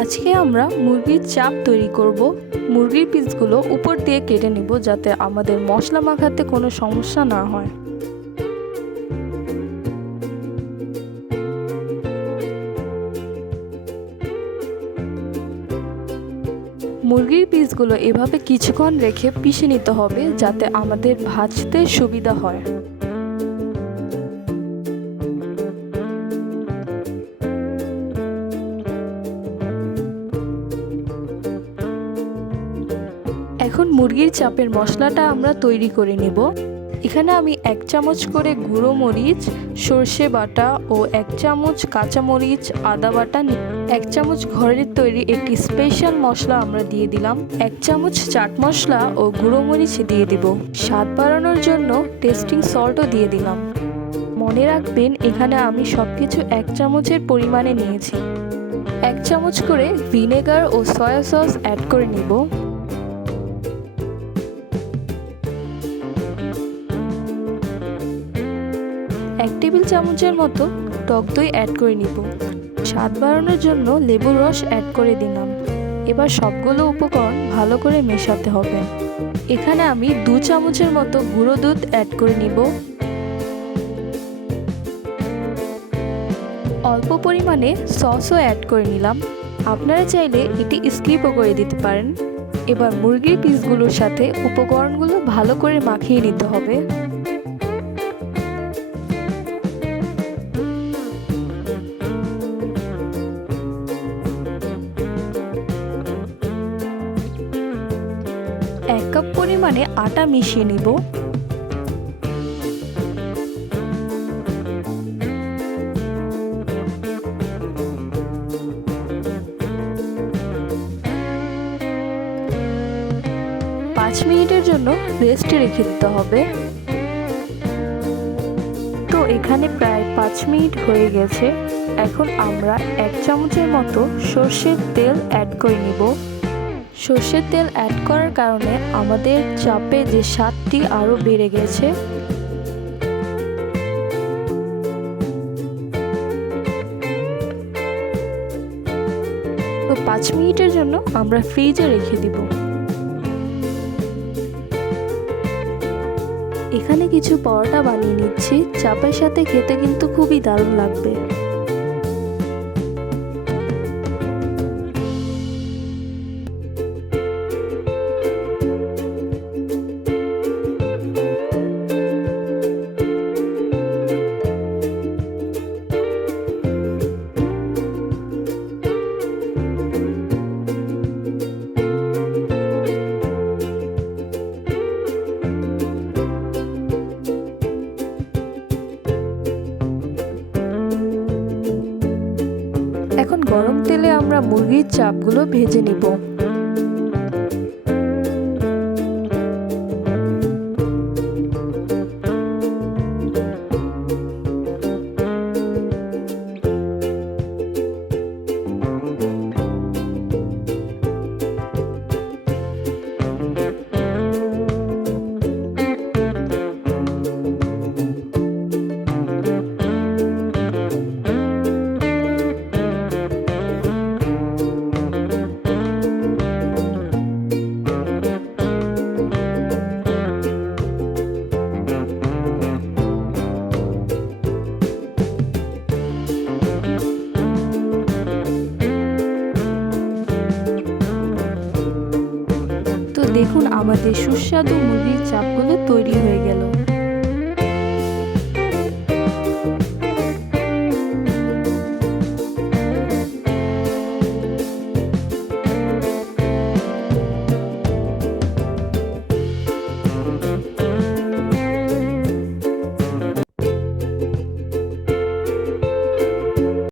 আজকে আমরা মুরগির চাপ তৈরি করব। মুরগির পিসগুলো উপর দিয়ে কেটে নিব যাতে আমাদের মশলা মাখাতে কোনো সমস্যা না হয়। মুরগির পিসগুলো এভাবে কিছুক্ষণ রেখে পিষে নিতে হবে যাতে আমাদের ভাজতে সুবিধা হয়। এখন মুরগির চাপের মশলাটা আমরা তৈরি করে নেব। এখানে আমি 1 চামচ করে গুঁড়ো মরিচ, সর্ষে বাটা ও 1 চামচ কাঁচামরিচ, আদা বাটা, 1 চামচ ঘরের তৈরি একটি স্পেশাল মশলা আমরা দিয়ে দিলাম। 1 চামচ চাট মশলা ও গুঁড়ো মরিচ দিয়ে দিব। স্বাদ বাড়ানোর জন্য টেস্টিং সল্টও দিয়ে দিলাম। মনে রাখবেন এখানে আমি সবকিছু 1 চামচের পরিমাণে নিয়েছি। 1 চামচ করে ভিনেগার ও সয়া সস অ্যাড করে নিব। 1 টেবিল চামচের মতো টক দই অ্যাড করে নিব। স্বাদ বাড়ানোর জন্য লেবুর রস অ্যাড করে দিলাম। এবার সবগুলো উপকরণ ভালো করে মেশাতে হবে। এখানে আমি 2 চামচের মতো গুঁড়ো দুধ অ্যাড করে নিব। অল্প পরিমাণে সসও অ্যাড করে নিলাম। আপনারা চাইলে এটি স্কিপও করে দিতে পারেন। এবার মুরগির পিসগুলোর সাথে উপকরণগুলো ভালো করে মাখিয়ে নিতে হবে। এক কাপ পরিমাণে আটা মিশিয়ে নিব। পাঁচ মিনিটের জন্য রেস্টে রেখে দিতে হবে। তো এখানে প্রায় 5 মিনিট হয়ে গেছে। এখন আমরা 1 চামচের মতো সর্ষের তেল অ্যাড করে নিব। সর্ষের তেল অ্যাড করার কারণে আমাদের চাপে যে স্বাদটি আরও বেড়ে গেছে। তো 5 মিনিটের জন্য আমরা ফ্রিজে রেখে দিব। এখানে কিছু পরোটা বানিয়ে নিচ্ছি। চাপের সাথে খেতে কিন্তু খুবই দারুণ লাগবে। এখন গরম তেলে আমরা মুরগির চাপগুলো ভেজে নিব। দেখুন আমাদের সুস্বাদু মুরগির চাপগুলো তৈরি হয়ে গেল।